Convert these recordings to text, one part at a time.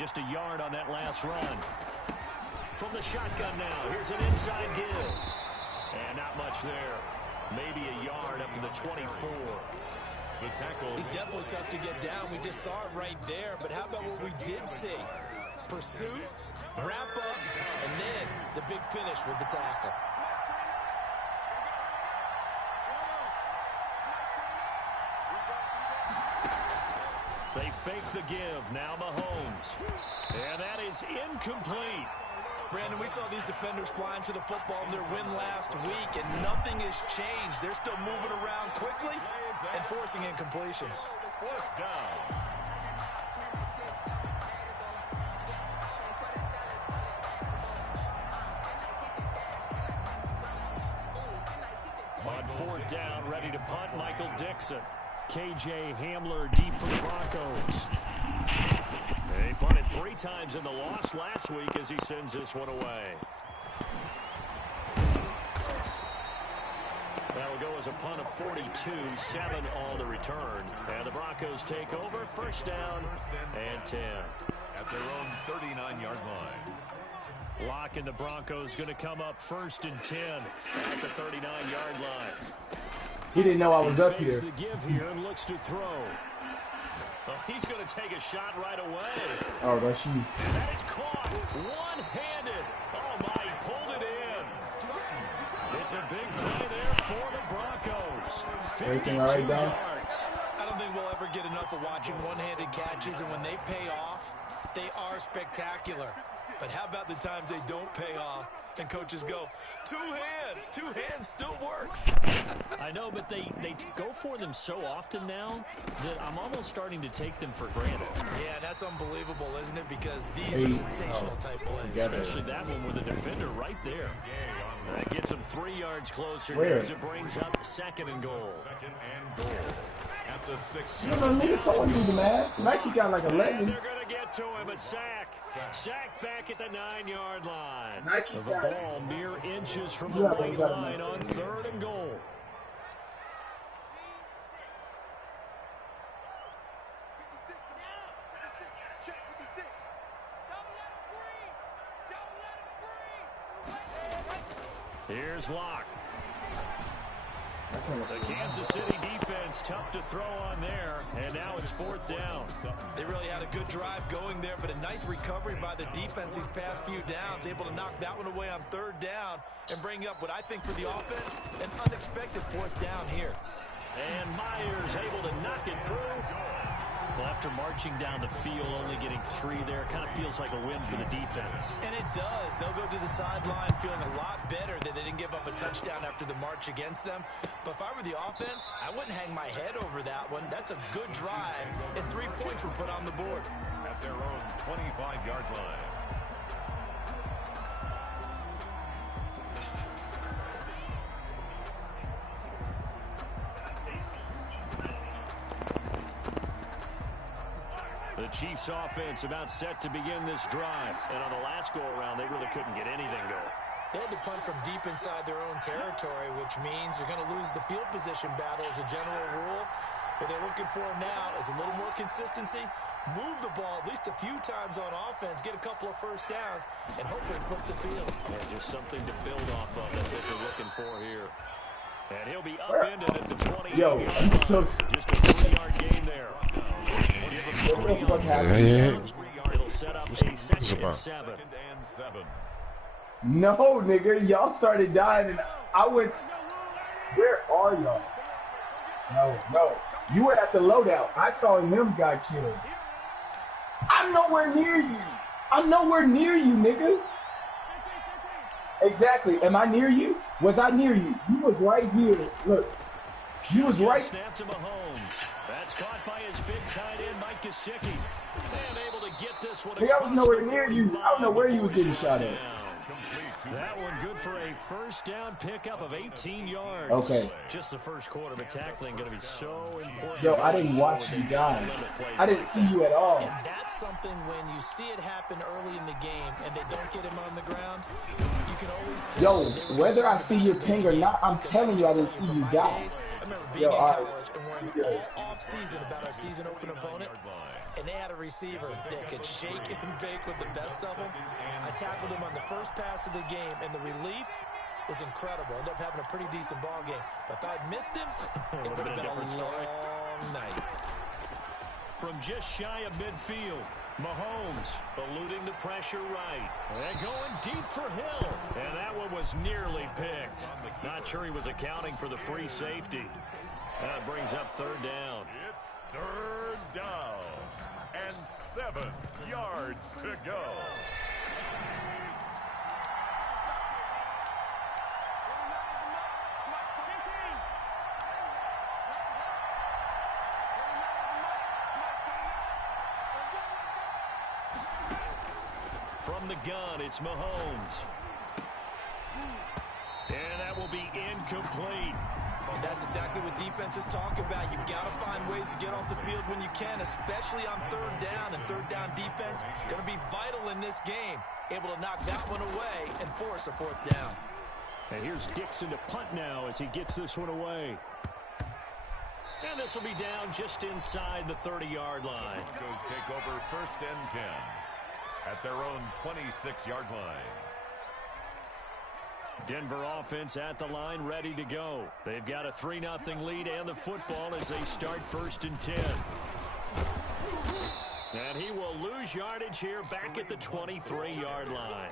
just a yard on that last run. From the shotgun now, here's an inside give. And not much there. Maybe a yard up to the 24. The tackle. He's definitely tough to get down. We just saw it right there. But how about what we did see? Pursuit, wrap up, and then the big finish with the tackle. They fake the give. Now Mahomes. And that is incomplete. Brandon, we saw these defenders flying to the football in their win last week, and nothing has changed. They're still moving around quickly and forcing incompletions. Fourth down. On fourth down, ready to punt, Michael Dixon. KJ Hamler deep for the Broncos. They punted 3 times in the loss last week as he sends this one away. That'll go as a punt of 42, 7 on the return. And the Broncos take over, first down and 10. At their own 39-yard line. Lock and the Broncos going to come up first and 10 at the 39-yard line. He didn't know I was up Fakes here. the give here and looks to throw. Oh, he's going to take a shot right away. Oh, that's you. And that is caught one-handed. Oh, my, he pulled it in. It's a big play there for the Broncos. Everything all right, Don? yards. I don't think we'll ever get enough of watching one-handed catches, and when they pay off, they are spectacular. But how about the times they don't pay off and coaches go, two hands still works. I know, but they go for them so often now that I'm almost starting to take them for granted. Yeah, that's unbelievable, isn't it? Because these are sensational type plays. Especially that one with the defender right there. That gets them 3 yards closer Where? as it brings up second and goal. Second and goal. At the 6. You know, nigga, someone do the math. Nike got like And 11. they're going to get to him, a sack. Sacked back at the 9-yard line. Nike's The got it. ball mere inches from the Yeah, white they got it. line on third and goal. Here's Locke. The Kansas City defense tough to throw on there, and now it's fourth down. They really had a good drive going there, but a nice recovery by the defense these past few downs, able to knock that one away on third down and bring up what I think for the offense, an unexpected fourth down here. And Myers able to knock it through. Well, after marching down the field, only getting 3 there, kind of feels like a win for the defense. And it does. They'll go to the sideline feeling a lot better that they didn't give up a touchdown after the march against them. But if I were the offense, I wouldn't hang my head over that one. That's a good drive, and 3 points were put on the board. At their own 25-yard line. The Chiefs offense about set to begin this drive. And on the last go-around, they really couldn't get anything going. They had to punt from deep inside their own territory, which means you're going to lose the field position battle as a general rule. What they're looking for now is a little more consistency, move the ball at least a few times on offense, get a couple of first downs, and hopefully flip the field. Yeah, just something to build off of. That's what they're looking for here. And he'll be upended at the 20. Yo, I'm so just a 3-yard gain there. Give him 3 on It'll set up a second and 7. No, nigga, y'all started dying and I went. Where are y'all? No. You were at the loadout. I saw him got killed. I'm nowhere near you, nigga. Exactly. Am I near you? Was I near you? You was right here. Look. You was right. Snap to Mahomes. That's caught by his big tight end, Mike Gesicki. And able to get this one. Nigga, I was nowhere near you. I don't know where you was getting shot at. That one good for a first down pickup of 18 yards. Okay. Just the first quarter, but tackling going to be so important. Yo, I didn't watch you die. I didn't see you at all. And that's something when you see it happen early in the game and they don't get him on the ground, you can always tell. Yo, whether I see your ping or not, I'm telling you I didn't see you die. I remember being in college and worrying all off season about our season open opponent. and they had a receiver that could shake and bake with the best of them. I tackled him on the first pass of the game, and the relief was incredible. Ended up having a pretty decent ball game. But if I'd missed him, it would have been a long night. From just shy of midfield, Mahomes eluding the pressure right. And going deep for Hill. And that one was nearly picked. Not sure he was accounting for the free safety. That brings up third down. It's third down and 7 yards to go. From the gun, it's Mahomes. And that will be incomplete. And that's exactly what defenses talk about. You've got to find ways to get off the field when you can, especially on third down. And third down defense going to be vital in this game. Able to knock that one away and force a fourth down. And here's Dixon to punt now as he gets this one away. And this will be down just inside the 30-yard line. Broncos take over first and 10 at their own 26-yard line. Denver offense at the line, ready to go. They've got a 3-0 lead and the football as they start first and 10. And he will lose yardage here back at the 23-yard line.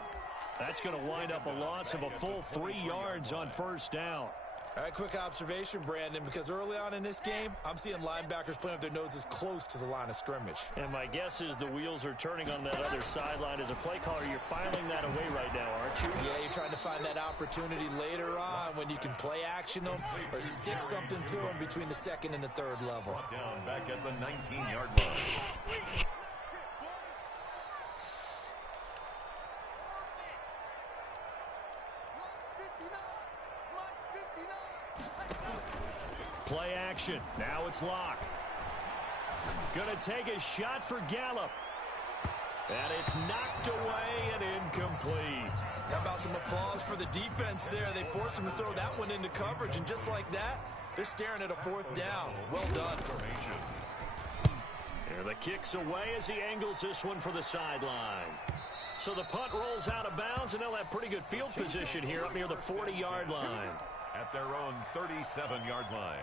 That's going to wind up a loss of a full 3 yards on first down. All right, quick observation, Brandon, because early on in this game, I'm seeing linebackers playing with their noses close to the line of scrimmage. And my guess is the wheels are turning on that other sideline. As a play caller, you're filing that away right now, aren't you? Yeah, you're trying to find that opportunity later on when you can play action them or stick something to them between the second and the third level. Brought down back at the 19-yard line. Play action. Now it's Locke. Gonna take a shot for Gallup. And it's knocked away and incomplete. How about some applause for the defense there? They forced him to throw that one into coverage, and just like that, they're staring at a fourth down. Well done. And the kick's away as he angles this one for the sideline. So the punt rolls out of bounds, and they'll have pretty good field position here up near the 40-yard line. At their own 37-yard line.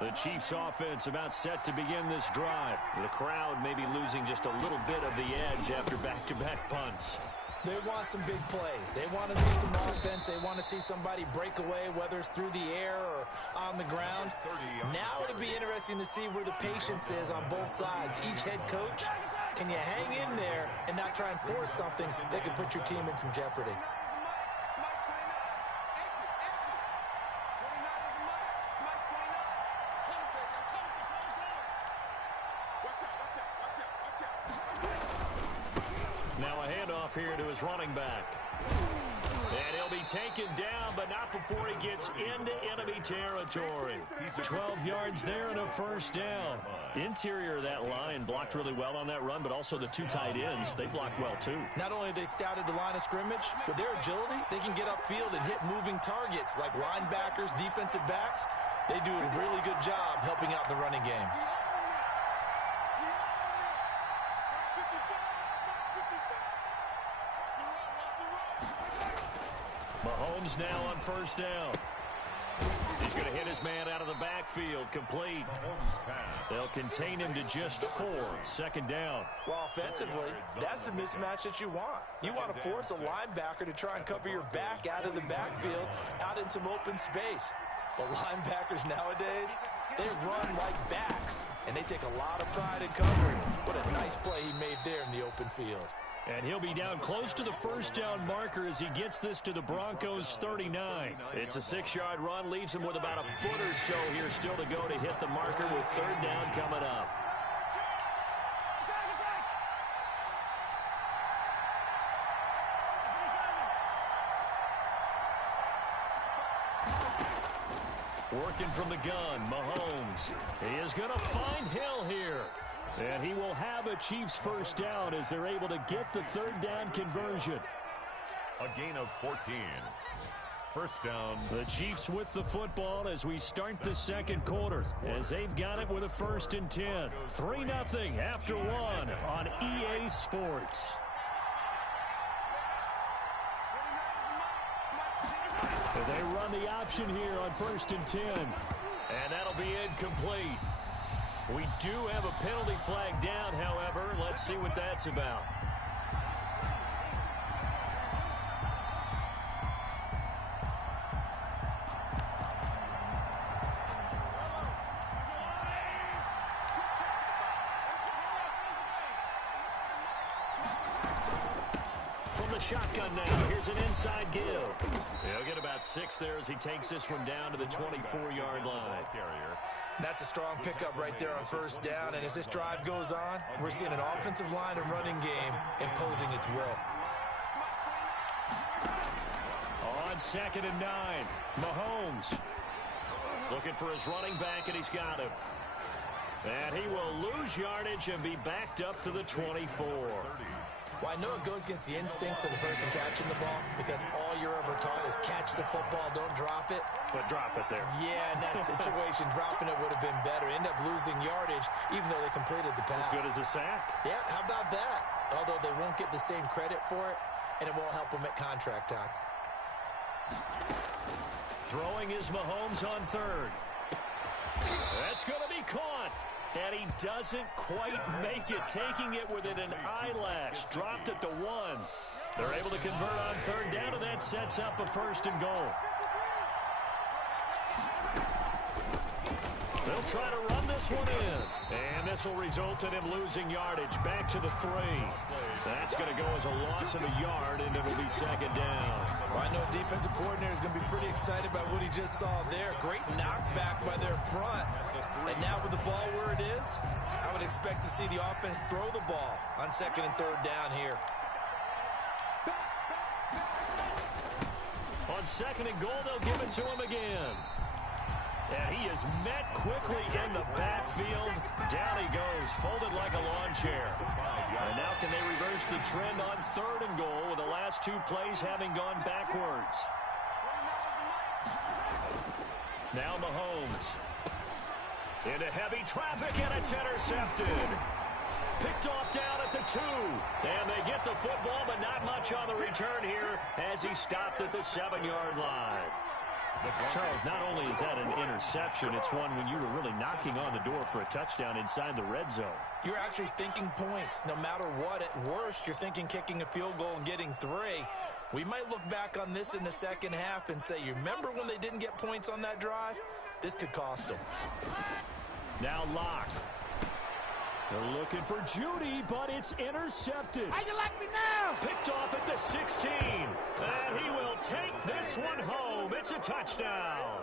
The Chiefs offense about set to begin this drive. The crowd may be losing just a little bit of the edge after back-to-back punts. They want some big plays. They want to see some offense. They want to see somebody break away, whether it's through the air or on the ground. Now it'll be interesting to see where the patience is on both sides. Each head coach, can you hang in there and not try and force something that could put your team in some jeopardy? Now a handoff here to his running back. And he'll be taken down, but not before he gets into enemy territory. 12 yards there and a first down. Interior of that line blocked really well on that run, but also the two tight ends, they blocked well too. Not only have they scouted the line of scrimmage, with their agility, they can get upfield and hit moving targets like linebackers, defensive backs. They do a really good job helping out in the running game. Mahomes now on first down. He's going to hit his man out of the backfield, complete. They'll contain him to just 4, second down. Well, offensively, that's the mismatch that you want. You want to force a linebacker to try and cover your back out of the backfield, out in some open space. But linebackers nowadays, they run like backs, and they take a lot of pride in covering. What a nice play he made there in the open field. And he'll be down close to the first down marker as he gets this to the Broncos 39. It's a 6-yard run, leaves him with about a foot or so here still to go to hit the marker with third down coming up. Working from the gun, Mahomes. He is going to find Hill here. And he will have a Chiefs first down as they're able to get the third down conversion. A gain of 14. First down. The Chiefs with the football as we start the second quarter, as they've got it with a 1st and 10. 3-0 after 1 on EA Sports. They run the option here on 1st and 10. And that'll be incomplete. We do have a penalty flag down, however. Let's see what that's about. Shotgun now. Here's an inside give. He'll get about 6 there as he takes this one down to the 24-yard line. That's a strong pickup right there on 1st down. And as this drive goes on, we're seeing an offensive line and running game imposing its will. On 2nd and 9, Mahomes looking for his running back, and he's got him. And he will lose yardage and be backed up to the 24. Well, I know it goes against the instincts of the person catching the ball because all you're ever taught is catch the football, don't drop it. But drop it there. Yeah, in that situation, dropping it would have been better. End up losing yardage even though they completed the pass. As good as a sack. Yeah, how about that? Although they won't get the same credit for it, and it won't help them at contract time. Throwing is Mahomes on 3rd. That's going to be caught. And he doesn't quite make it, taking it within an eyelash. Dropped at the 1. They're able to convert on 3rd down, and that sets up a 1st and goal. They'll try to run this one in. And this will result in him losing yardage. Back to the 3. That's going to go as a loss of a yard, and it'll be 2nd down. Well, I know defensive coordinator is going to be pretty excited about what he just saw there. Great knockback by their front. And now with the ball where it is, I would expect to see the offense throw the ball on 2nd and 3rd down here. On 2nd and goal, they'll give it to him again. And he is met quickly in the backfield. Down he goes, folded like a lawn chair. And now can they reverse the trend on 3rd and goal with the last 2 plays having gone backwards? Now Mahomes. Into heavy traffic, and it's intercepted. Picked off down at the 2. And they get the football, but not much on the return here as he stopped at the 7-yard line. Charles, not only is that an interception, it's one when you were really knocking on the door for a touchdown inside the red zone. You're actually thinking points. No matter what, at worst, you're thinking kicking a field goal and getting 3. We might look back on this in the second half and say, you remember when they didn't get points on that drive? This could cost them. Now Locke. They're looking for Judy, but it's intercepted. How you like me now? Picked off at the 16. And he will take this one home. It's a touchdown.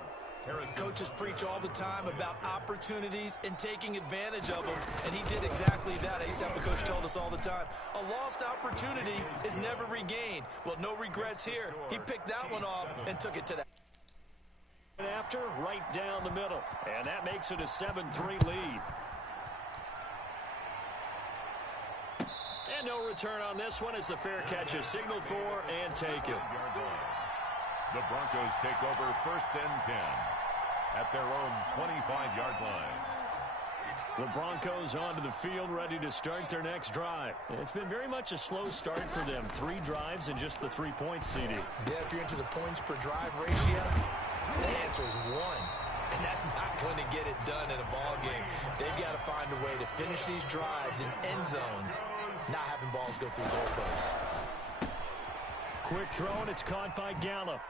Coaches preach all the time about opportunities and taking advantage of them, and he did exactly that. ASAP, the coach told us all the time, a lost opportunity is never regained. Well, no regrets here. He picked that one off and took it to that. After, right down the middle. And that makes it a 7-3 lead. And no return on this one as the fair catch is signaled for and taken. The Broncos take over 1st and 10 at their own 25-yard line. The Broncos onto the field, ready to start their next drive. It's been very much a slow start for them. 3 drives and just the 3 points, CD. Yeah, if you're into the points per drive ratio, the answer is 1. And that's not going to get it done in a ball game. They've got to find a way to finish these drives in end zones, not having balls go through goalposts. Quick throw, and it's caught by Gallup.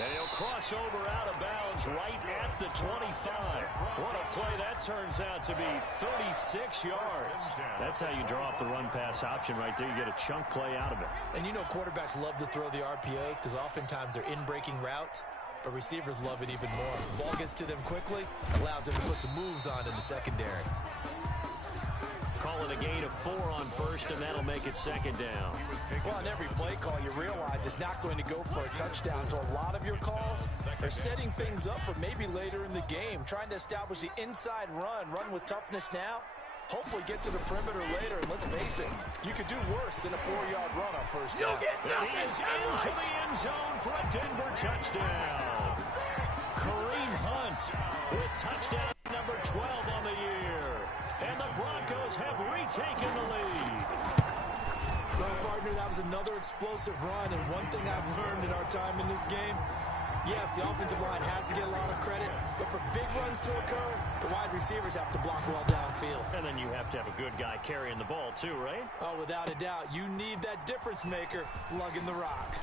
And he'll cross over out of bounds right at the 25. What a play that turns out to be, 36 yards. That's how you draw up the run-pass option right there. You get a chunk play out of it. And you know quarterbacks love to throw the RPOs because oftentimes they're in-breaking routes, but receivers love it even more. The ball gets to them quickly, allows them to put some moves on in the secondary. Call it a gain of 4 on 1st, and that'll make it 2nd down. Well, on every play call, you realize it's not going to go for a touchdown. So a lot of your calls are setting things up for maybe later in the game, trying to establish the inside run with toughness now, hopefully get to the perimeter later. And let's face it, you could do worse than a 4-yard run on first down. And he is into the end zone for a Denver touchdown. Kareem Hunt with touchdown number 12 on the year. And the Broncos have retaken the lead. Well, partner, that was another explosive run. And one thing I've learned in our time in this game, yes, the offensive line has to get a lot of credit, but for big runs to occur, the wide receivers have to block well downfield. And then you have to have a good guy carrying the ball too, right? Oh, without a doubt. You need that difference maker lugging the rock.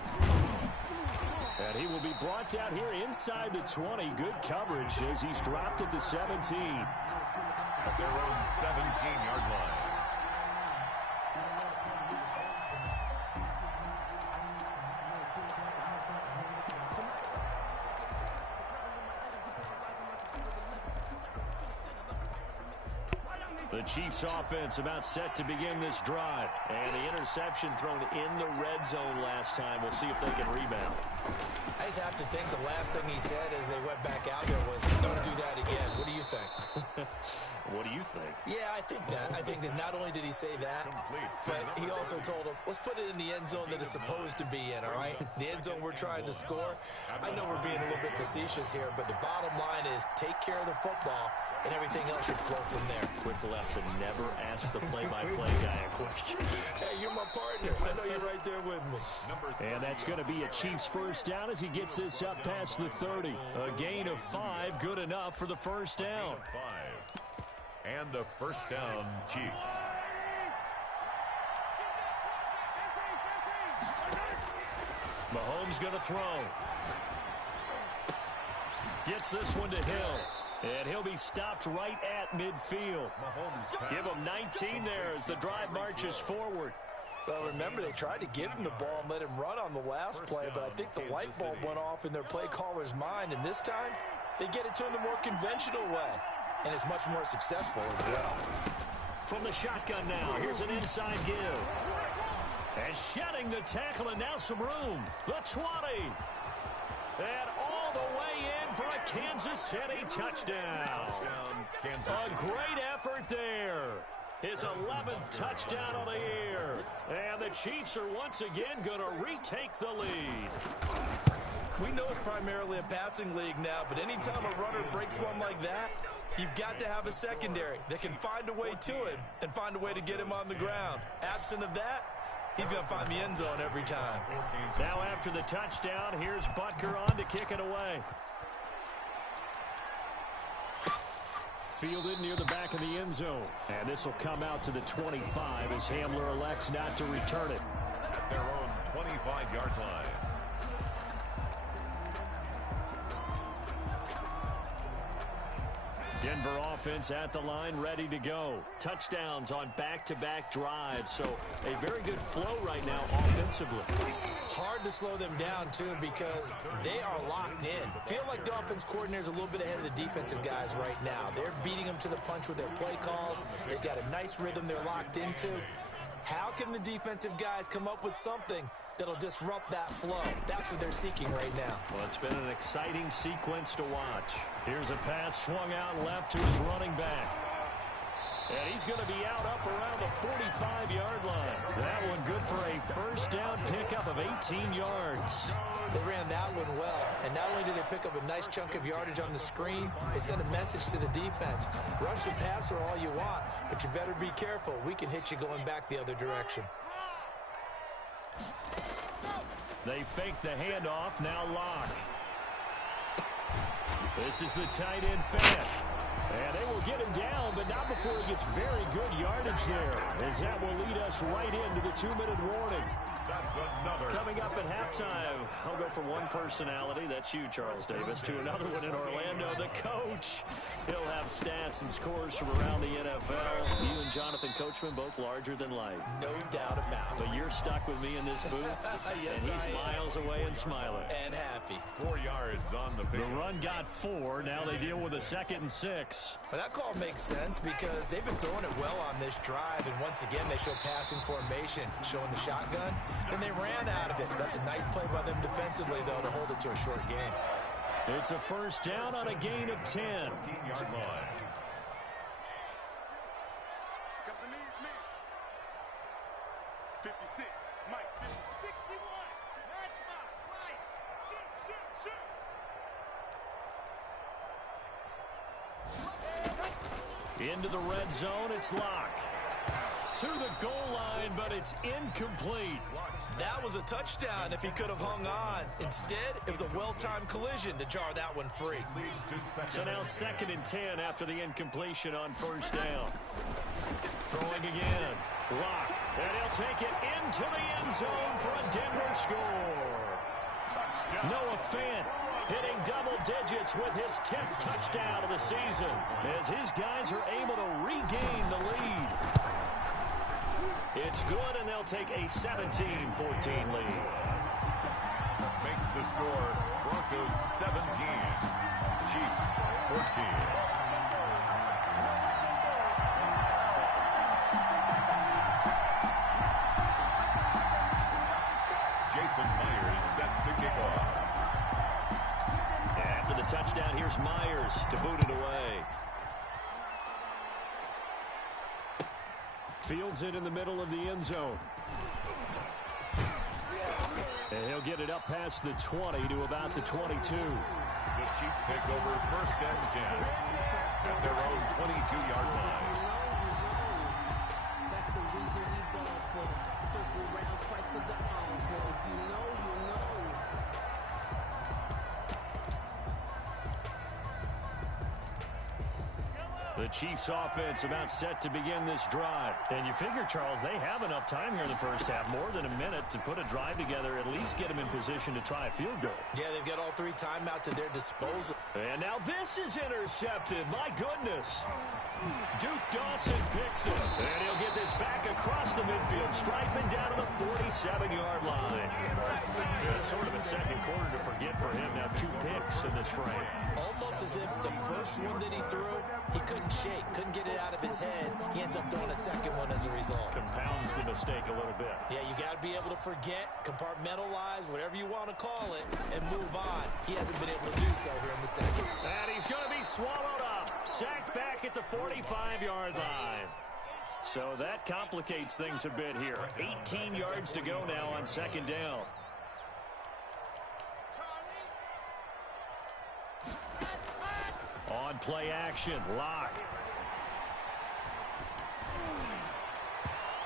And he will be brought down here inside the 20. Good coverage as he's dropped at the 17. At their own 17-yard line. The Chiefs offense about set to begin this drive. And the interception thrown in the red zone last time. We'll see if they can rebound. I just have to think the last thing he said as they went back out there was, don't do that again. What do you think? What do you think? Yeah, I think that. I think that not only did he say that, but he also told him, let's put it in the end zone that it's supposed to be in, all right? The end zone we're trying to score. I know we're being a little bit facetious here, but the bottom line is take care of the football, and everything else should flow from there. Quick lesson, never ask the play-by-play guy a question. Hey, you're my partner. I know you're right there with me. And that's going to be a Chiefs first down as he gets this up past the 30. A gain of 5, good enough for the first down. 5. And the first down, Chiefs. Mahomes going to throw. Gets this one to Hill. And he'll be stopped right at midfield. Give him 19 there as the drive marches forward. Well, remember, they tried to give him the ball and let him run on the last play, but I think the light bulb went off in their play caller's mind, and this time they get it to him the more conventional way, and it's much more successful as well. From the shotgun now, here's an inside give. And shedding the tackle, and now some room. The 20. And all the way in for a Kansas City touchdown. A great effort there. His 11th touchdown of the year. And the Chiefs are once again going to retake the lead. We know it's primarily a passing league now, but anytime a runner breaks one like that, you've got to have a secondary that can find a way to him and find a way to get him on the ground. Absent of that, he's going to find the end zone every time. Now after the touchdown, here's Butker on to kick it away. Fielded near the back of the end zone. And this will come out to the 25 as Hamler elects not to return it. At their own 25-yard line. Denver offense at the line, ready to go. Touchdowns on back-to-back drives, so a very good flow right now offensively. Hard to slow them down, too, because they are locked in. Feel like the offense coordinator's a little bit ahead of the defensive guys right now. They're beating them to the punch with their play calls. They've got a nice rhythm they're locked into. How can the defensive guys come up with something that'll disrupt that flow? That's what they're seeking right now. Well, it's been an exciting sequence to watch. Here's a pass swung out left to his running back. And he's going to be out up around the 45-yard line. That one good for a first down pickup of 18 yards. They ran that one well, and not only did they pick up a nice chunk of yardage on the screen, they sent a message to the defense. Rush the passer all you want, but you better be careful. We can hit you going back the other direction. They fake the handoff, now Locke. This is the tight end fan. And they will get him down, but not before he gets very good yardage there, as that will lead us right into the 2-minute warning. That's another. Coming up at halftime, I'll go from one personality, that's you, Charles Davis, to another one in Orlando, the coach. He'll have stats and scores from around the NFL. You and Jonathan Coachman, both larger than life. No doubt about it. But you're stuck with me in this booth, Yes, and he's miles away and smiling. And happy. 4 yards on the The pick. run got 4. Now they deal with a 2nd and 6. Well, that call makes sense because they've been throwing it well on this drive, and once again they show passing formation, showing the shotgun. Then they ran out of it. That's a nice play by them defensively, though, to hold it to a short game. It's a first down on a gain of 10. 15-yard line. 56. Mike, 61. Matchbox. Mike. Shoot. Into the red zone, it's Locke. To the goal line, but it's incomplete. That was a touchdown if he could have hung on. Instead, it was a well-timed collision to jar that one free. So now 2nd and 10 after the incompletion on first down. Throwing again. Locke. And he'll take it into the end zone for a Denver score. Noah Fant hitting double digits with his 10th touchdown of the season as his guys are able to regain the lead. It's good, and they'll take a 17-14 lead. Makes the score Broncos 17, Chiefs 14. Jason Myers set to kick off. After the touchdown, here's Myers to boot it away. Fields it in the middle of the end zone. And he'll get it up past the 20 to about the 22. The Chiefs take over 1st and 10 at their own 22-yard line. That's the reason we ball for. Circle round twice for the encore. If you know, you know. The Chiefs offense about set to begin this drive. And you figure, Charles, they have enough time here in the first half, more than a minute, to put a drive together, at least get them in position to try a field goal. Yeah, they've got all 3 timeouts at their disposal. And now this is intercepted. My goodness. Duke Dawson picks it. And he'll get this back across the midfield stripe and down to the 47-yard line. Yeah, sort of a second quarter to forget for him. Now 2 picks in this frame. Almost as if the first one that he threw, he couldn't shake, couldn't get it out of his head. He ends up throwing a second one as a result. Compounds the mistake a little bit. Yeah, you got to be able to forget, compartmentalize, whatever you want to call it, and move on. He hasn't been able to do so here in the second. And he's going to be swallowed up. Sacked back at the 45-yard line. So that complicates things a bit here. 18 yards to go now on 2nd down. On play action, Locke.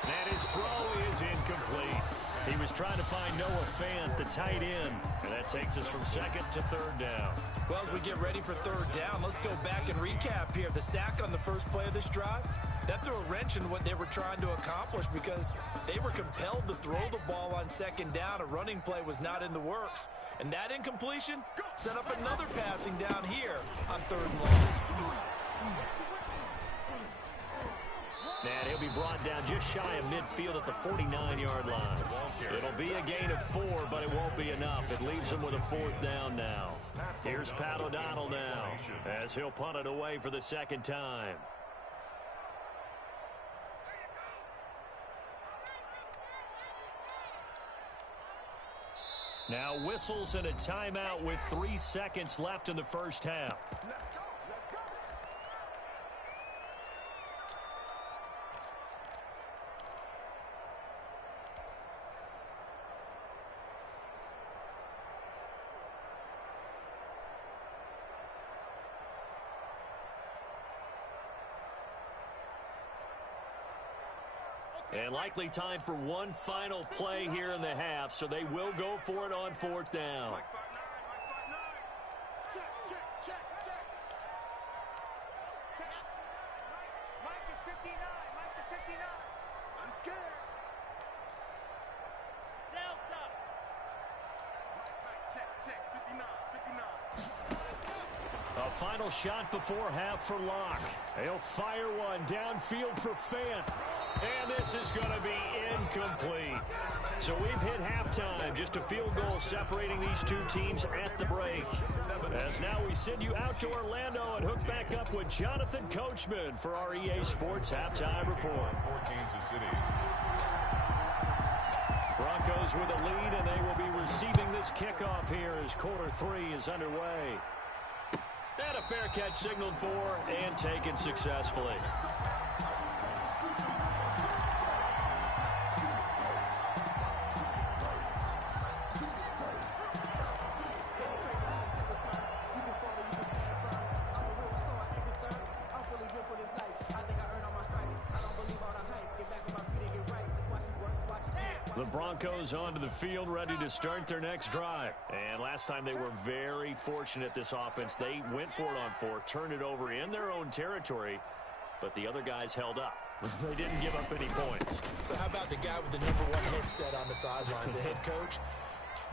And his throw is incomplete. He was trying to find Noah Fant, the tight end. And that takes us from 2nd to 3rd down. Well, as we get ready for 3rd down, let's go back and recap here. The sack on the first play of this drive, that threw a wrench in what they were trying to accomplish because they were compelled to throw the ball on 2nd down. A running play was not in the works. And that incompletion set up another passing down here on 3rd and long. And he'll be brought down just shy of midfield at the 49-yard line. It'll be a gain of 4, but it won't be enough. It leaves him with a 4th down now. Here's Pat O'Donnell now as he'll punt it away for the 2nd time. Now whistles and a timeout with 3 seconds left in the first half. And likely time for one final play here in the half, so they will go for it on 4th down. Check, check, check, check. Check. Mike is 59. Mike is 59. I'm scared. Delta. Mike, check, check. 59, 59. A final shot before half for Locke. He'll fire one downfield for Fant. And this is going to be incomplete. So we've hit halftime. Just a field goal separating these two teams at the break. As now we send you out to Orlando and hook back up with Jonathan Coachman for our EA Sports Halftime Report. For Kansas City. Broncos with a lead, and they will be receiving this kickoff here as quarter 3 is underway. And a fair catch signaled for and taken successfully. The Broncos onto the field, ready to start their next drive. And last time they were very fortunate, this offense. They went for it on 4, turned it over in their own territory, but the other guys held up. They didn't give up any points. So how about the guy with the #1 headset on the sidelines, the head coach?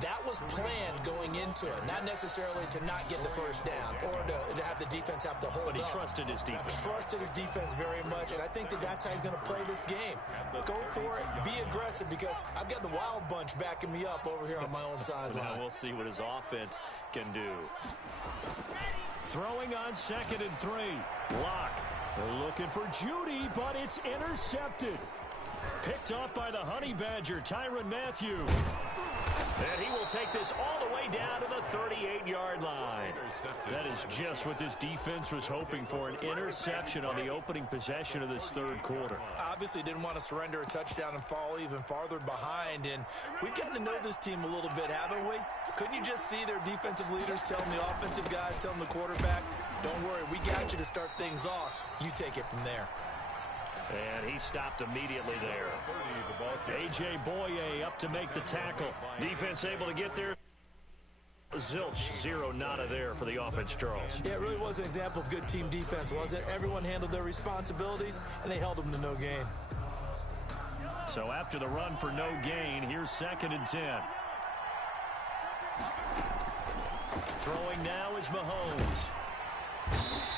That was planned going into it, not necessarily to not get the first down or to have the defense have to hold up. But he trusted his defense. Trusted his defense very much, and I think that's how he's going to play this game. Go for it, be aggressive, because I've got the wild bunch backing me up over here on my own sideline. Now we'll see what his offense can do. Throwing on 2nd and 3. Block. They're looking for Judy, but it's intercepted. Picked off by the Honey Badger, Tyrann Mathieu. And he will take this all the way down to the 38-yard line. That is just what this defense was hoping for, an interception on the opening possession of this third quarter. Obviously didn't want to surrender a touchdown and fall even farther behind, and we've gotten to know this team a little bit, haven't we? Couldn't you just see their defensive leaders telling the offensive guys, telling the quarterback, don't worry, we got you to start things off. You take it from there. And he stopped immediately there. A.J. Boye up to make the tackle. Defense able to get there. Zilch, 0 nada there for the offense, Charles. Yeah, it really was an example of good team defense, wasn't it? Everyone handled their responsibilities, and they held them to no gain. So after the run for no gain, here's 2nd and 10. Throwing now is Mahomes.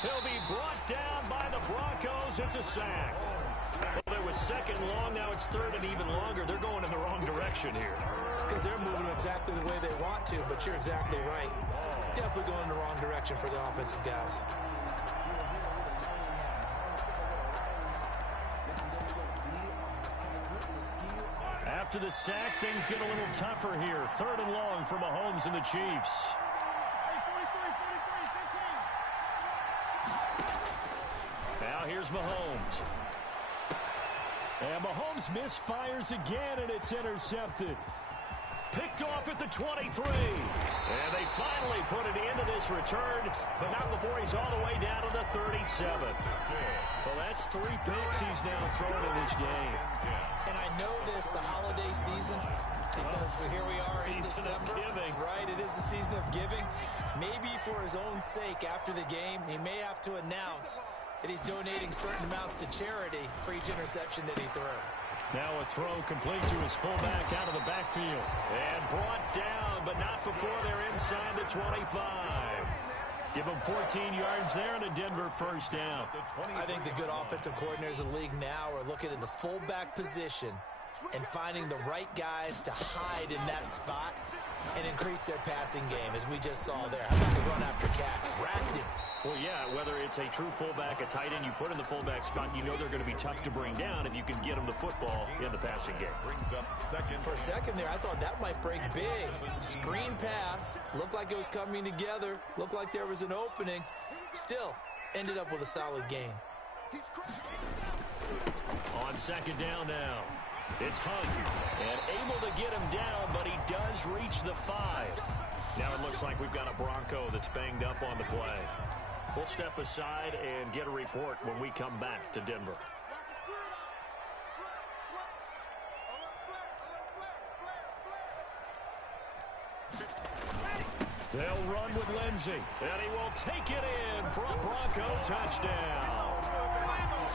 He'll be brought down by the Broncos. It's a sack. Well, it was 2nd long. Now it's 3rd and even longer. They're going in the wrong direction here. Because they're moving exactly the way they want to, but you're exactly right. Definitely going in the wrong direction for the offensive guys. After the sack, things get a little tougher here. 3rd and long for Mahomes and the Chiefs. Now here's Mahomes. And Mahomes misfires again, and it's intercepted. Picked off at the 23. And they finally put an end to this return, but not before he's all the way down to the 37th. Well, that's 3 picks he's now thrown in this game. And I know this, the holiday season, because here we are in December. Right, it is the season of giving. Maybe for his own sake, after the game, he may have to announce that he's donating certain amounts to charity for each interception that he threw. Now a throw complete to his fullback out of the backfield. And brought down, but not before they're inside the 25. Give him 14 yards there and a Denver first down. I think the good offensive coordinators in the league now are looking at the fullback position and finding the right guys to hide in that spot and increase their passing game, as we just saw there. How about the run after catch? Racked him. Well, yeah, whether it's a true fullback, a tight end, you put in the fullback spot, you know they're going to be tough to bring down if you can get them the football in the passing game. Brings up 2nd. For a second there, I thought that might break big. Screen pass. Looked like it was coming together. Looked like there was an opening. Still, ended up with a solid gain. On 2nd down now. It's Hunt, and able to get him down, but he does reach the 5. Now it looks like we've got a Bronco that's banged up on the play. We'll step aside and get a report when we come back to Denver. They'll run with Lindsey, and he will take it in for a Bronco touchdown.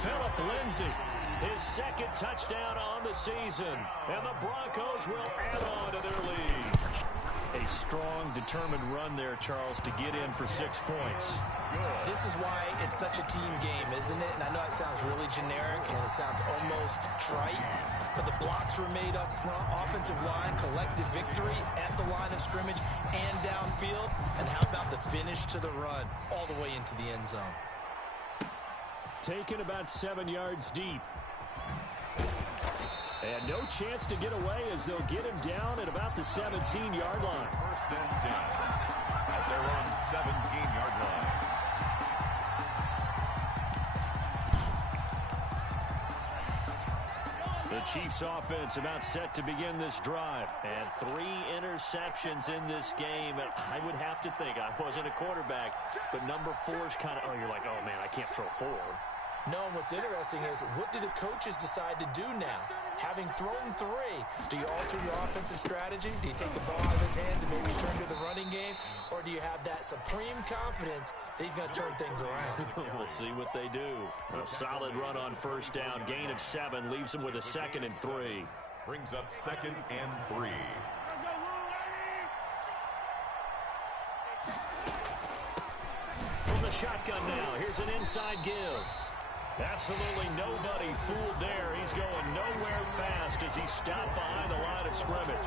Phillip Lindsey, his 2nd touchdown on the season, and the Broncos will add on to their lead. A strong, determined run there, Charles, to get in for 6 points. Good. This is why it's such a team game, isn't it? And I know it sounds really generic, and it sounds almost trite, but the blocks were made up front, offensive line, collective victory at the line of scrimmage and downfield. And how about the finish to the run all the way into the end zone? Taken about 7 yards deep. And no chance to get away as they'll get him down at about the 17-yard line. 1st and 10 at their own 17-yard line. The Chiefs offense about set to begin this drive. And 3 interceptions in this game. And I would have to think, I wasn't a quarterback, but number 4 is kind of, oh, you're like, oh, man, I can't throw 4. No, what's interesting is, what do the coaches decide to do now? Having thrown 3, do you alter your offensive strategy? Do you take the ball out of his hands and maybe turn to the running game? Or do you have that supreme confidence that he's going to turn things around? We'll see what they do. A solid run on first down. Gain of 7 leaves him with a 2nd and 3. Brings up 2nd and 3. From the shotgun now, here's an inside give. Absolutely nobody fooled there. He's going nowhere fast as he stopped behind the line of scrimmage.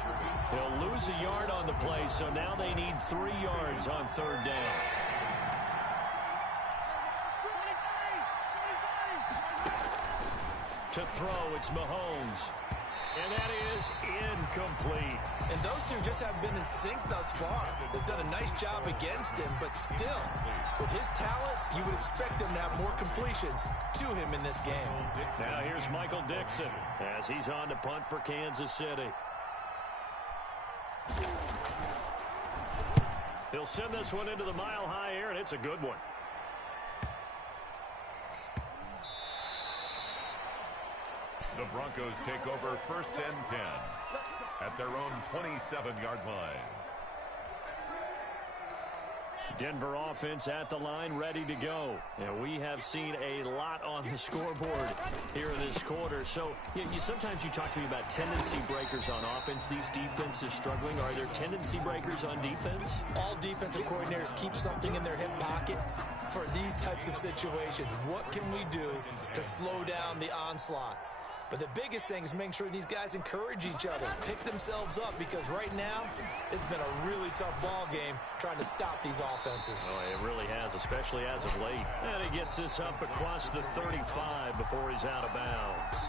He'll lose a yard on the play, so now they need 3 yards on 3rd down. To throw, it's Mahomes. And that is incomplete. And those two just haven't been in sync thus far. They've done a nice job against him, but still, with his talent, you would expect them to have more completions to him in this game. Now here's Michael Dixon as he's on to punt for Kansas City. He'll send this one into the mile-high air, and it's a good one. The Broncos take over 1st and 10 at their own 27-yard line. Denver offense at the line, ready to go. And we have seen a lot on the scoreboard here in this quarter. So sometimes you talk to me about tendency breakers on offense. These defenses struggling. Are there tendency breakers on defense? All defensive coordinators keep something in their hip pocket for these types of situations. What can we do to slow down the onslaught? But the biggest thing is making sure these guys encourage each other, pick themselves up, because right now it's been a really tough ball game trying to stop these offenses. Oh, it really has, especially as of late. And he gets this up across the 35 before he's out of bounds.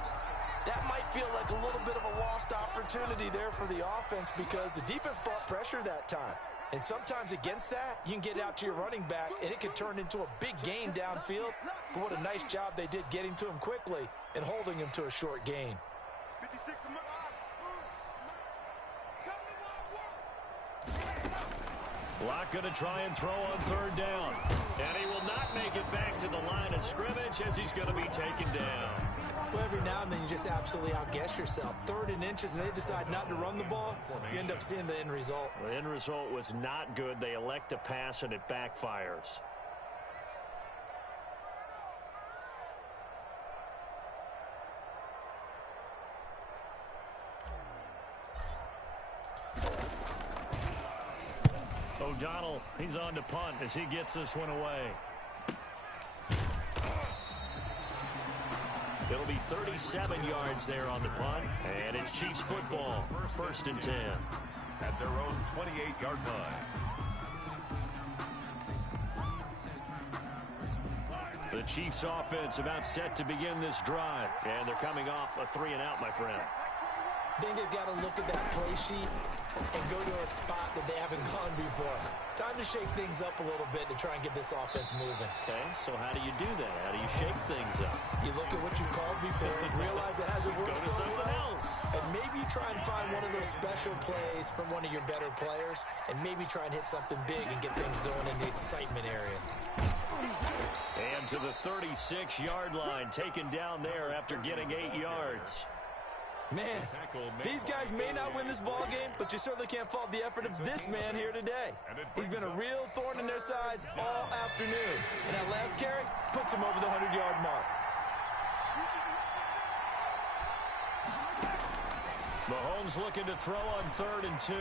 That might feel like a little bit of a lost opportunity there for the offense because the defense brought pressure that time. And sometimes against that, you can get out to your running back, and it could turn into a big gain downfield. But what a nice job they did getting to him quickly and holding him to a short gain. 56. Locke going to try and throw on 3rd down. And he will not make it back to the line of scrimmage as he's going to be taken down. Well, every now and then you just absolutely outguess yourself. 3rd and inches, and they decide not to run the ball. You end up seeing the end result. The end result was not good. They elect to pass, and it backfires. O'Donnell, he's on to punt as he gets this one away. It'll be 37 yards there on the punt, and it's Chiefs football, 1st and 10. At their own 28-yard line. The Chiefs offense about set to begin this drive, and they're coming off a 3-and-out, my friend. I think they've got to look at that play sheet and go to a spot that they haven't gone before. Time to shake things up a little bit to try and get this offense moving. Okay, so how do you do that? How do you shake things up? You look at what you called before, realize it hasn't worked Go to something else. and maybe try and find one of those special plays from one of your better players, and maybe try and hit something big and get things going in the excitement area. And to the 36-yard line, taken down there after getting 8 yards. Man, these guys may not win this ball game, but you certainly can't fault the effort of this man here today. He's been a real thorn in their sides all afternoon. And that last carry puts him over the 100-yard mark. Mahomes looking to throw on 3rd and 2.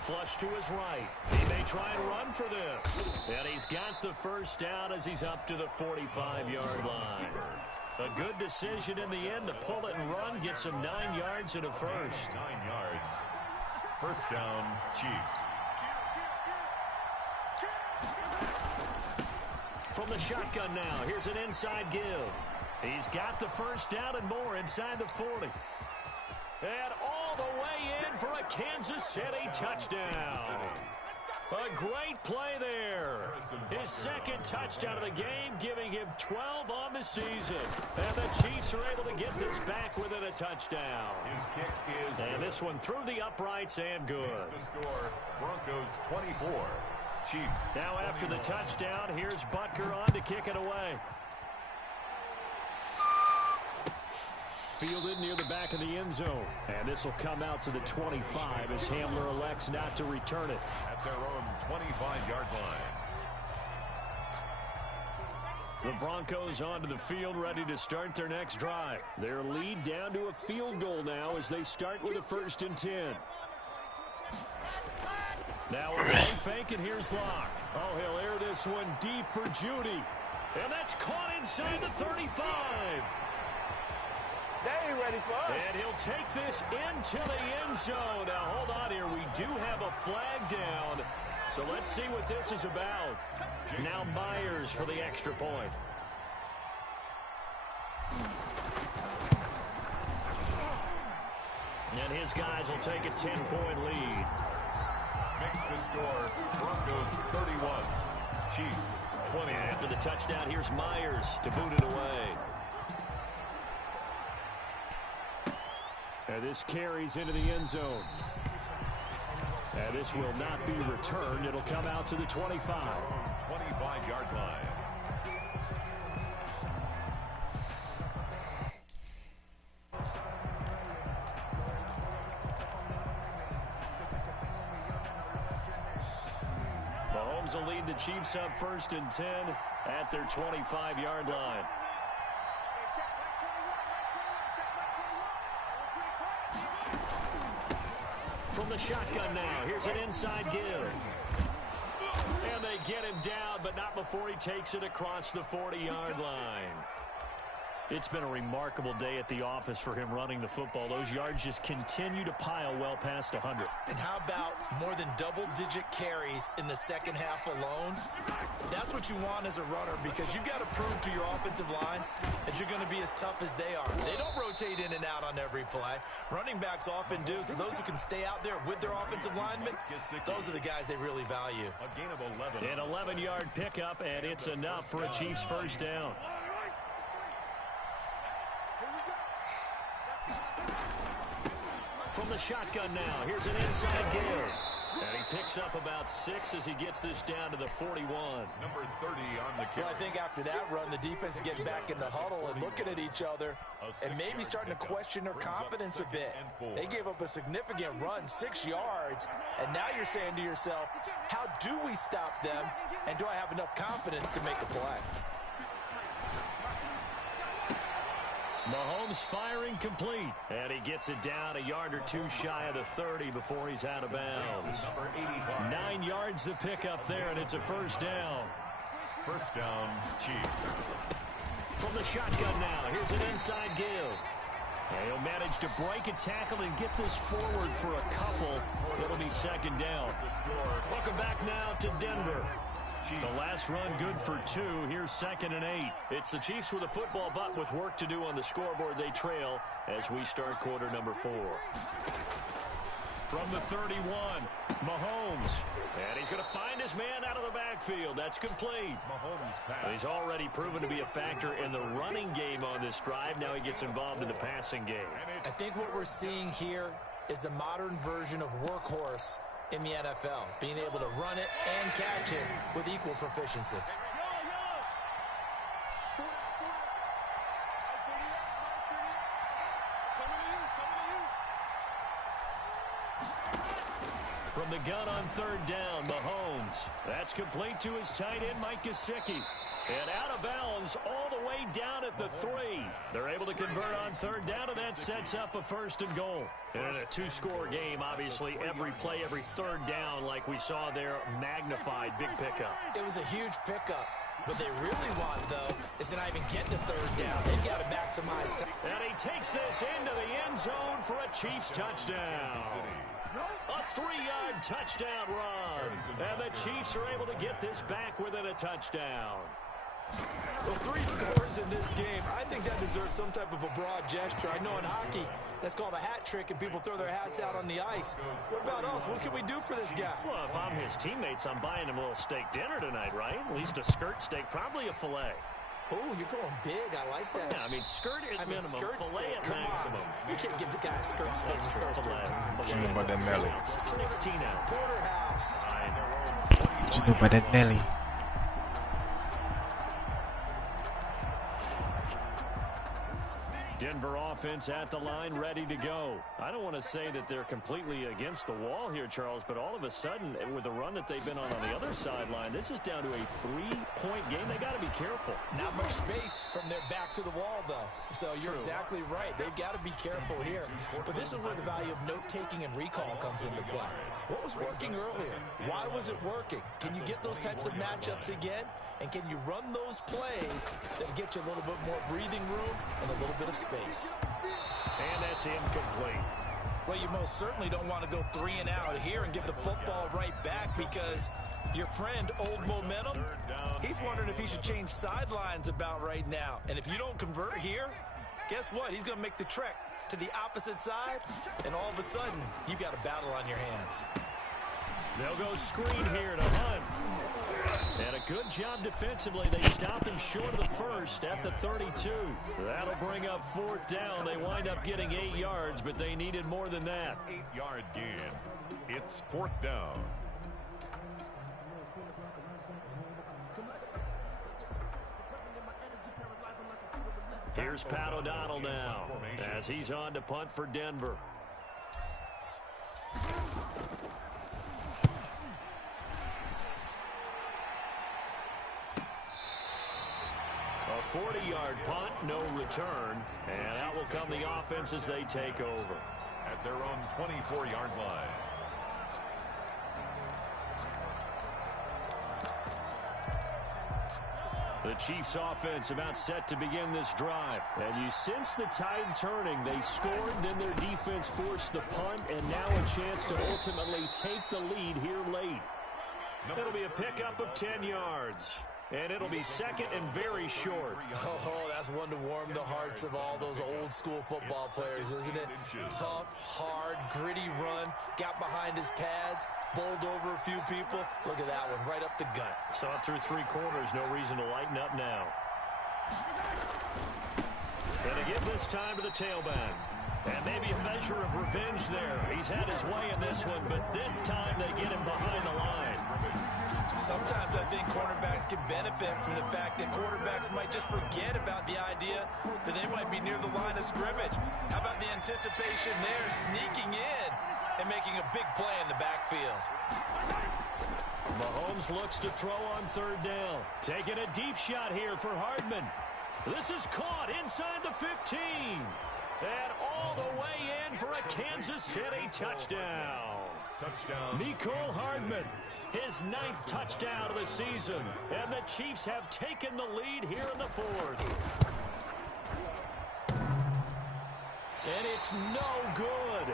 Flush to his right. He may try and run for this. And he's got the first down as he's up to the 45-yard line. A good decision in the end to pull it and run, get some 9 yards and a first. 9 yards. First down, Chiefs. From the shotgun now, here's an inside give. He's got the first down and more inside the 40. And all the way in for a Kansas City touchdown. A great play there. His 2nd touchdown of the game, giving him 12 on the season. And the Chiefs are able to get this back within a touchdown. His kick is And good. this one through the uprights and good. The score, Broncos 24, Chiefs. Now after the 21. touchdown, here's Butker on to kick it away. fielded near the back of the end zone. And this will come out to the 25 as Hamler elects not to return it. At their own 25-yard line. The Broncos onto the field, ready to start their next drive. Their lead down to a field goal now as they start with a 1st and 10. Now a play fake, and here's Locke. Oh, he'll air this one deep for Judy. And that's caught inside the 35. They ain't ready for us. And he'll take this into the end zone. Now, hold on here. We do have a flag down. So let's see what this is about. Now Myers for the extra point. And his guys will take a 10-point lead. Makes the score Broncos 31, Chiefs 20. After the touchdown, here's Myers to boot it away. And this carries into the end zone. And this will not be returned. It'll come out to the 25. 25-yard line. Mahomes will lead the Chiefs up 1st and 10 at their 25-yard line. From the shotgun now, here's an inside give. And they get him down, but not before he takes it across the 40-yard line. It's been a remarkable day at the office for him running the football. Those yards just continue to pile well past 100. And how about more than double-digit carries in the second half alone? That's what you want as a runner, because you've got to prove to your offensive line that you're going to be as tough as they are. They don't rotate in and out on every play. Running backs often do, so those who can stay out there with their offensive linemen, those are the guys they really value. A gain of 11. An 11-yard pickup, and it's enough for a Chiefs first down. From the shotgun now, here's an inside give. And he picks up about 6 as he gets this down to the 41. Number 30 on the carry. Well, I think after that run, the defense getting back in the huddle and looking at each other and maybe starting to question their confidence a bit. They gave up a significant run, 6 yards, and now you're saying to yourself, how do we stop them, and do I have enough confidence to make a play? Mahomes firing complete, and he gets it down a yard or 2 shy of the 30 before he's out of bounds. Number 85. 9 yards to pick up there, and it's a first down. First down, Chiefs. From the shotgun now, here's an inside give. And he'll manage to break a tackle and get this forward for a couple. It'll be second down. Welcome back now to Denver. The last run good for 2. Here's 2nd and 8. It's the Chiefs with a football, but with work to do on the scoreboard. They trail as we start quarter number 4. From the 31, Mahomes. And he's going to find his man out of the backfield. That's complete. Mahomes pass. He's already proven to be a factor in the running game on this drive. Now he gets involved in the passing game. I think what we're seeing here is the modern version of workhorse in the NFL, being able to run it and catch it with equal proficiency. From the gun on 3rd down, Mahomes. That's complete to his tight end, Mike Gesicki. And out of bounds all the way down at the 3. They're able to convert on 3rd down, and that sets up a 1st and goal. And in a 2-score game, obviously, every play, every 3rd down, like we saw there, magnified, big pickup. It was a huge pickup. What they really want, though, is to not even get to 3rd down. They've got to maximize time. And he takes this into the end zone for a Chiefs touchdown. A 3-yard touchdown run. And the Chiefs are able to get this back within a touchdown. Well, 3 scores in this game, I think that deserves some type of a broad gesture. I know in hockey, that's called a hat trick, and people throw their hats out on the ice. What about us? What can we do for this guy? Well, if I'm his teammates, I'm buying him a little steak dinner tonight, right? At least a skirt steak, probably a filet. Oh, you're going big. I like that. Yeah, I mean, skirt at minimum, skirt filet steak. at Come maximum. on. You can't give the guy a skirt steak in the first Filet. time. What you know about that melly? 16 ounce. Porterhouse. What you know about that melly? Denver offense at the line, ready to go. I don't want to say that they're completely against the wall here, Charles, but all of a sudden, with the run that they've been on the other sideline, this is down to a 3-point game. They got to be careful. Not much space from their back to the wall, though. So you're exactly right. They've got to be careful here. But this is where the value of note-taking and recall comes into play. What was working earlier? Why was it working? Can you get those types of matchups again? And can you run those plays that get you a little bit more breathing room and a little bit of space? And that's incomplete. Well, you most certainly don't want to go 3 and out here and give the football right back, because your friend, Old Momentum, he's wondering if he should change sidelines about right now. And if you don't convert here, guess what? He's going to make the trek to the opposite side, and all of a sudden, you've got a battle on your hands. They'll go screen here to Hunt. And a good job defensively. They stop him short of the first at the 32. That'll bring up 4th down. They wind up getting 8 yards, but they needed more than that. 8-yard gain. It's 4th down. Here's Pat O'Donnell now as he's on to punt for Denver. A 40-yard punt, no return, and out will come the offense as they take over. At their own 24-yard line. The Chiefs offense about set to begin this drive. And you sense the tide turning. They scored, then their defense forced the punt, and now a chance to ultimately take the lead here late. It'll be a pickup of 10 yards. And it'll be second and very short. Oh, that's one to warm the hearts of all those old-school football players, isn't it? Tough, hard, gritty run, got behind his pads, bowled over a few people. Look at that one, right up the gut. Saw it through 3 quarters, no reason to lighten up now. And they give this time to the tailback. And maybe a measure of revenge there. He's had his way in this one, but this time they get him behind the line. Sometimes I think cornerbacks can benefit from the fact that quarterbacks might just forget about the idea that they might be near the line of scrimmage. How about the anticipation there, sneaking in and making a big play in the backfield? Mahomes looks to throw on 3rd down. Taking a deep shot here for Hardman. This is caught inside the 15. And all the way in for a Kansas City touchdown. Mecole Hardman. His 9th touchdown of the season. And the Chiefs have taken the lead here in the 4th. And it's no good.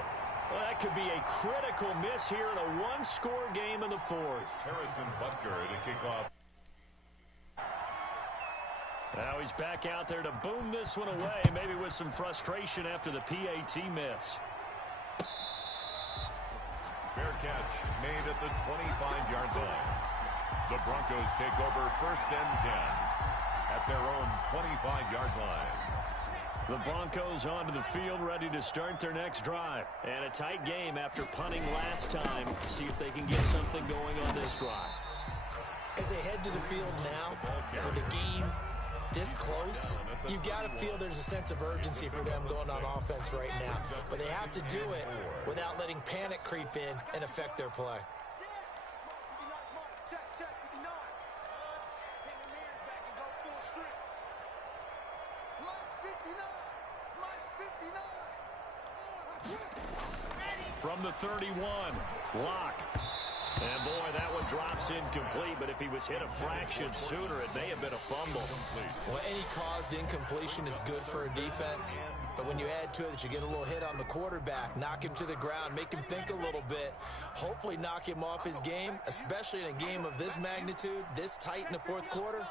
Well, that could be a critical miss here in a 1-score game in the 4th. Harrison Butker to kick off. Now he's back out there to boom this one away, maybe with some frustration after the PAT miss. Fair catch made at the 25-yard line. The Broncos take over 1st and 10 at their own 25-yard line. The Broncos onto the field, ready to start their next drive. And a tight game after punting last time. See if they can get something going on this drive. As they head to the field now, with the game this close, you've got to feel there's a sense of urgency for them going on offense right now. But they have to do it without letting panic creep in and affect their play. From the 31, Locke. And boy, that one drops incomplete, but if he was hit a fraction sooner, it may have been a fumble. Well, any caused incompletion is good for a defense, but when you add to it that you get a little hit on the quarterback, knock him to the ground, make him think a little bit, hopefully knock him off his game, especially in a game of this magnitude, this tight in the 4th quarter,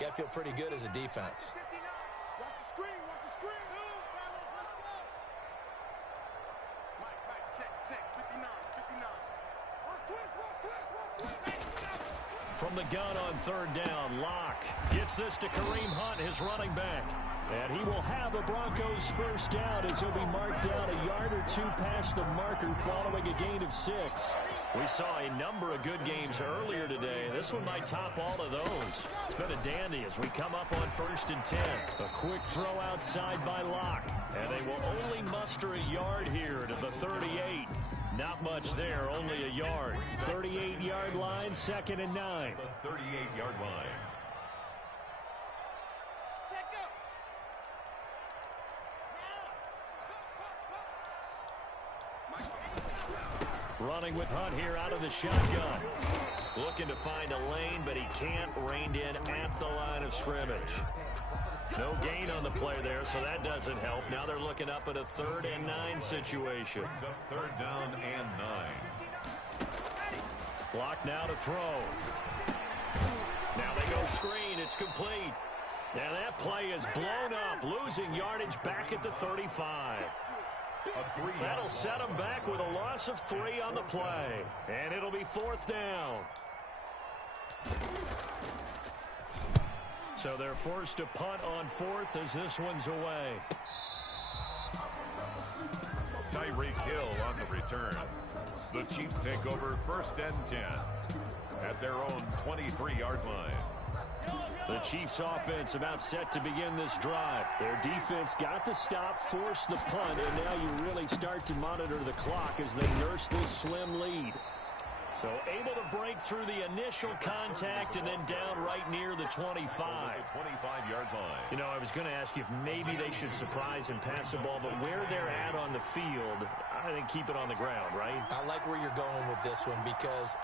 got to feel pretty good as a defense. From the gun on 3rd down, Locke gets this to Kareem Hunt, his running back. And he will have a Broncos first down as he'll be marked down a yard or two past the marker following a gain of 6. We saw a number of good games earlier today. This one might top all of those. It's been a dandy as we come up on 1st and 10. A quick throw outside by Locke. And they will only muster a yard here to the 38. Not much there, only a yard. 38-yard line, 2nd and 9. The 38-yard line. Running with Hunt here out of the shotgun. Looking to find a lane, but he can't. Reined in at the line of scrimmage. No gain on the play there, so that doesn't help. Now they're looking up at a 3rd and 9 situation. Brings up 3rd down and 9. Block now to throw. Now they go screen. It's complete. And that play is blown up, losing yardage back at the 35. That'll set them back with a loss of 3 on the play. And it'll be 4th down. So they're forced to punt on 4th as this one's away. Tyreek Hill on the return. The Chiefs take over 1st and 10 at their own 23-yard line. The Chiefs offense about set to begin this drive. Their defense got the stop, forced the punt, and now you really start to monitor the clock as they nurse this slim lead. So able to break through the initial contact and then down right near the 25. The 25-yard line. You know, I was going to ask you if maybe they should surprise and pass the ball, but where they're at on the field, I think keep it on the ground, right? I like where you're going with this one because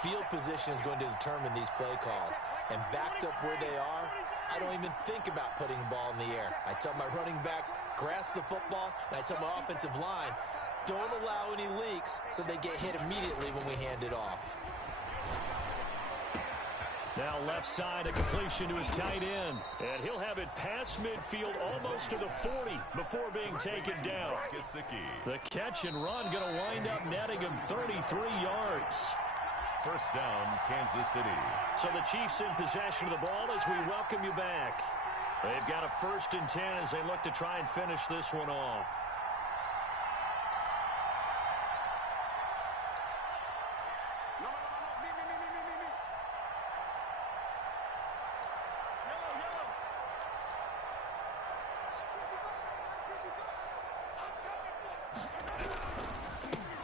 field position is going to determine these play calls. And backed up where they are, I don't even think about putting the ball in the air. I tell my running backs, grasp the football, and I tell my offensive line, don't allow any leaks so they get hit immediately when we hand it off. Now left side, a completion to his tight end. And he'll have it past midfield almost to the 40 before being taken down. The catch and run going to wind up netting him 33 yards. First down, Kansas City. So the Chiefs in possession of the ball as we welcome you back. They've got a 1st and 10 as they look to try and finish this one off.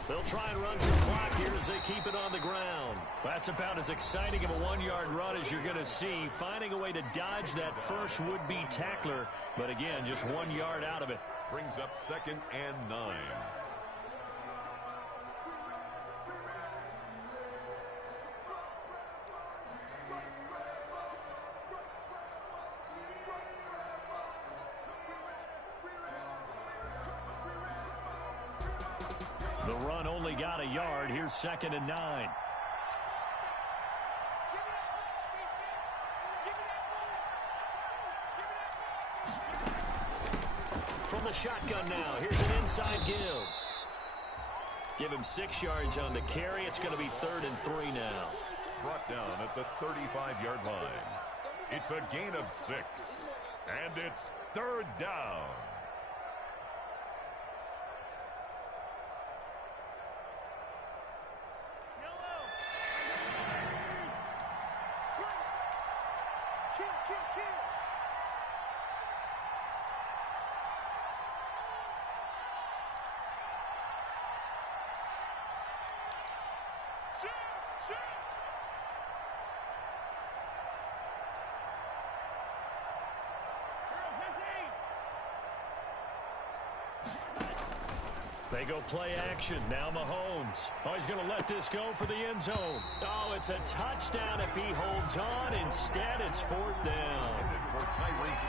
They'll try and run some clock here as they keep it on the ground. That's about as exciting of a 1-yard run as you're going to see. Finding a way to dodge that first would-be tackler. But again, just 1 yard out of it. Brings up 2nd and 9. The run only got a yard. Here's 2nd and 9. From the shotgun now. Here's an inside give. Give him 6 yards on the carry. It's going to be 3rd and 3 now. Brought down at the 35-yard line. It's a gain of 6. And it's 3rd down. They go play action. Now Mahomes. Oh, he's going to let this go for the end zone. Oh, it's a touchdown if he holds on. Instead, it's 4th down.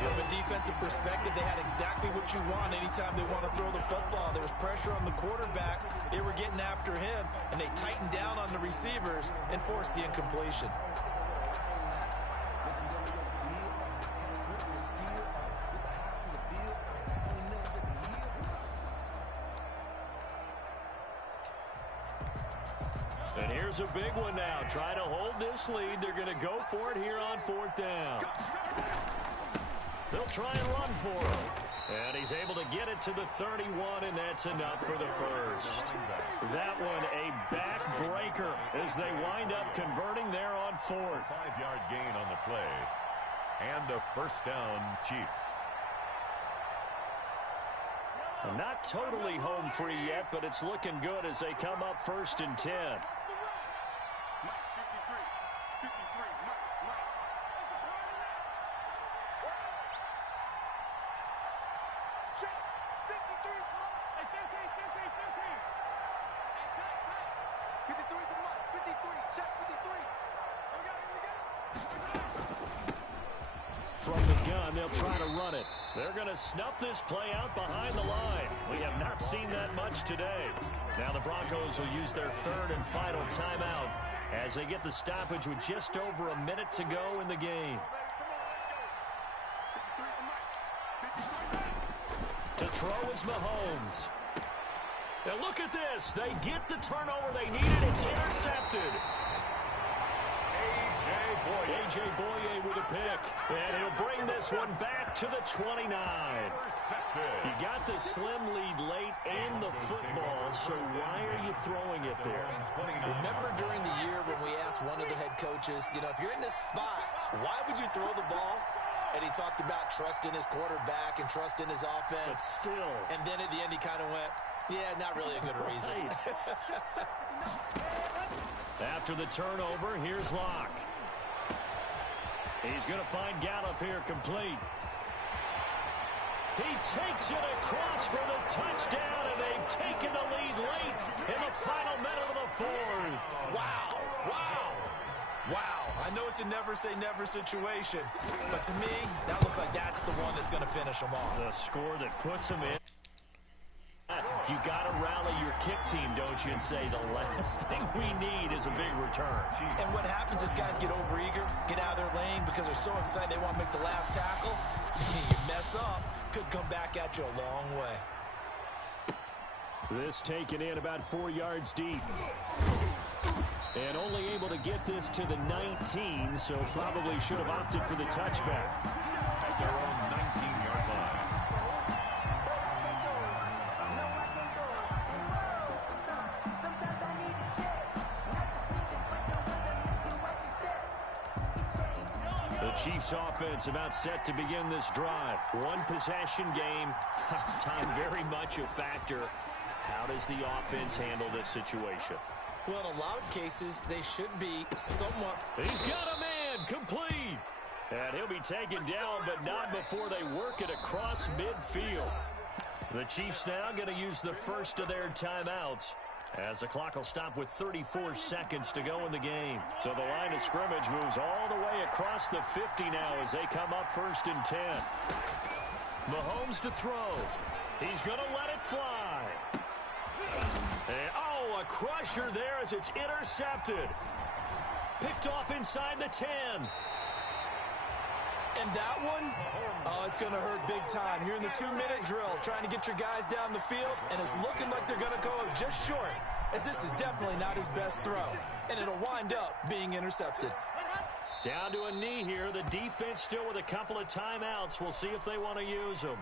From a defensive perspective, they had exactly what you want anytime they want to throw the football. There was pressure on the quarterback. They were getting after him, and they tightened down on the receivers and forced the incompletion. And here's a big one now. Try to hold this lead. They're going to go for it here on 4th down. They'll try and run for him. And he's able to get it to the 31, and that's enough for the first. That one a backbreaker as they wind up converting there on fourth. 5-yard gain on the play. And a first down, Chiefs. Not totally home free yet, but it's looking good as they come up 1st and 10. From the gun, they'll try to run it. They're going to snuff this play out behind the line. We have not seen that much today. Now the Broncos will use their 3rd and final timeout as they get the stoppage with just over a minute to go in the game. To throw is Mahomes. Now look at this. They get the turnover they needed. It's intercepted. A.J. Boye with a pick. And he'll bring this one back to the 29. You got the slim lead late in the football, so why are you throwing it there? Remember during the year when we asked one of the head coaches, you know, if you're in this spot, why would you throw the ball? And he talked about trusting his quarterback and trusting his offense. But still. And then at the end he kind of went, yeah, not really a good reason. After the turnover, here's Locke. He's going to find Gallup here complete. He takes it across for the touchdown, and they've taken the lead late in the final minute of the 4th. Wow, wow, wow. I know it's a never-say-never situation, but to me, that looks like that's the one that's going to finish them off. The score that puts them in. You got to rally your kick team, don't you, and say the last thing we need is a big return. And what happens is guys get overeager, get out of their lane because they're so excited they want to make the last tackle. You mess up, could come back at you a long way. This taken in about 4 yards deep. And only able to get this to the 19, so probably should have opted for the touchback. At their own 19-yard line. The Chiefs offense about set to begin this drive. One possession game. Time very much a factor. How does the offense handle this situation? Well, in a lot of cases, they should be somewhat... He's got a man complete. And he'll be taken down, but not before they work it across midfield. The Chiefs now going to use the first of their timeouts, as the clock will stop with 34 seconds to go in the game. So the line of scrimmage moves all the way across the 50 now as they come up 1st and 10. Mahomes to throw. He's going to let it fly. And, oh, a crusher there as it's intercepted. Picked off inside the 10. And that one, oh, it's going to hurt big time. You're in the 2-minute drill trying to get your guys down the field, and it's looking like they're going to go just short, as this is definitely not his best throw, and it'll wind up being intercepted. Down to a knee here. The defense still with a couple of timeouts. We'll see if they want to use them.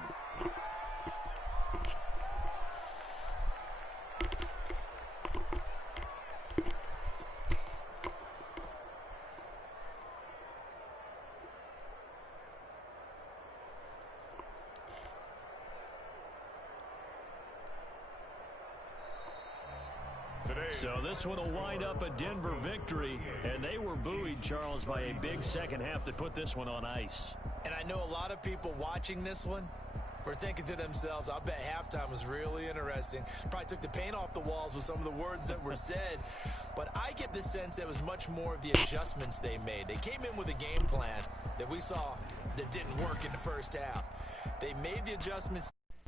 So this one will wind up a Denver victory, and they were buoyed, Charles, by a big second half that put this one on ice. And I know a lot of people watching this one were thinking to themselves, I bet halftime was really interesting. Probably took the paint off the walls with some of the words that were said. But I get the sense that it was much more of the adjustments they made. They came in with a game plan that we saw that didn't work in the first half. They made the adjustments.